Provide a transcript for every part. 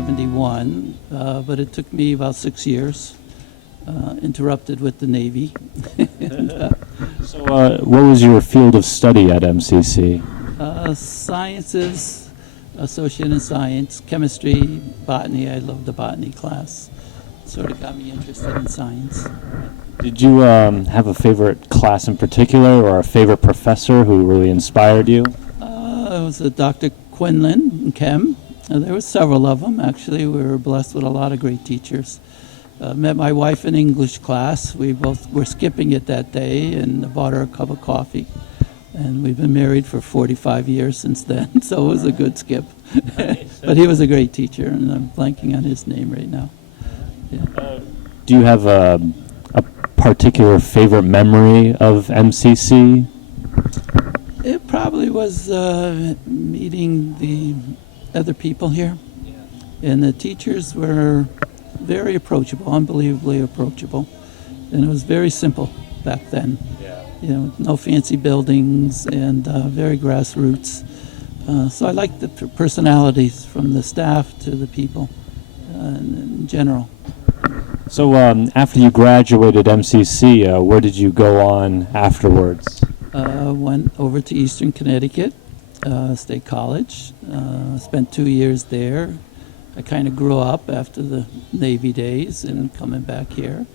1971, but it took me about 6 years, interrupted with the Navy. and, So what was your field of study at MCC? Sciences, associate in science, chemistry, botany. I loved the botany class. Sort of got me interested in science. Did you have a favorite class in particular or a favorite professor who really inspired you? It was Dr. Quinlan in chem. There were several of them, actually. We were blessed with a lot of great teachers. Met my wife in English class. We both were skipping it that day and bought her a cup of coffee. And we've been married for 45 years since then, so it was a good skip. But he was a great teacher, and I'm blanking on his name right now. Yeah. Do you have a particular favorite memory of MCC? It probably was meeting the other people here. And the teachers were very approachable, unbelievably approachable. And it was very simple back then. You know, no fancy buildings and very grassroots. So I liked the personalities from the staff to the people in general. So after you graduated MCC, where did you go on afterwards? Went over to Eastern Connecticut State College. Spent 2 years there. I kind of grew up after the Navy days and coming back here.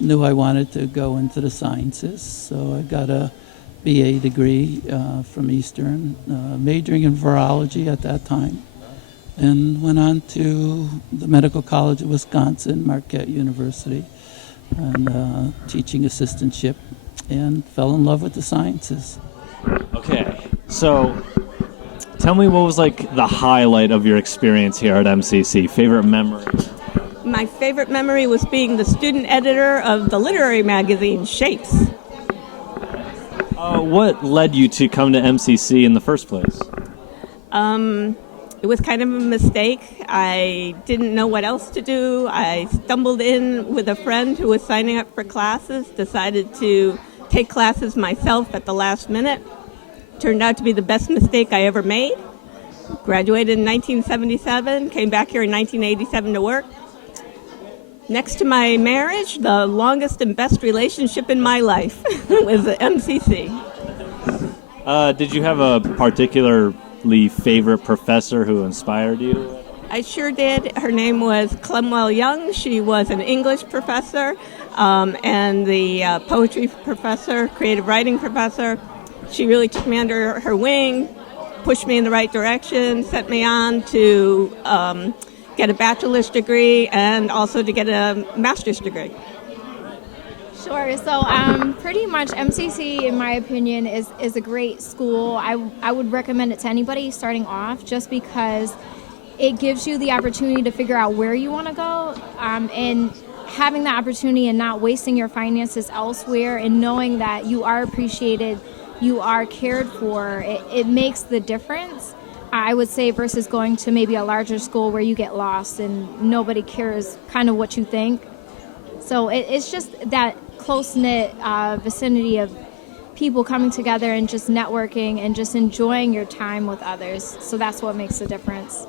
Knew I wanted to go into the sciences, so I got a BA degree from Eastern, majoring in virology at that time, and went on to the Medical College of Wisconsin, Marquette University, and teaching assistantship, and fell in love with the sciences. Okay, so tell me what was like the highlight of your experience here at MCC, favorite memory? My favorite memory was being the student editor of the literary magazine, Shapes. What led you to come to MCC in the first place? It was kind of a mistake. I didn't know what else to do. I stumbled in with a friend who was signing up for classes, decided to take classes myself at the last minute. Turned out to be the best mistake I ever made. Graduated in 1977, came back here in 1987 to work. Next to my marriage, the longest and best relationship in my life was at MCC. Did you have a particularly favorite professor who inspired you? I sure did. Her name was Clemwell Young. She was an English professor and the poetry professor, creative writing professor. She really took me under her wing, pushed me in the right direction, sent me on to get a bachelor's degree and also to get a master's degree. Sure. So pretty much MCC, in my opinion, is a great school. I would recommend it to anybody starting off just because it gives you the opportunity to figure out where you want to go and having that opportunity and not wasting your finances elsewhere and knowing that you are appreciated, you are cared for, it makes the difference. I would say versus going to maybe a larger school where you get lost and nobody cares kind of what you think. So it's just that close-knit vicinity of people coming together and just networking and just enjoying your time with others. So that's what makes the difference.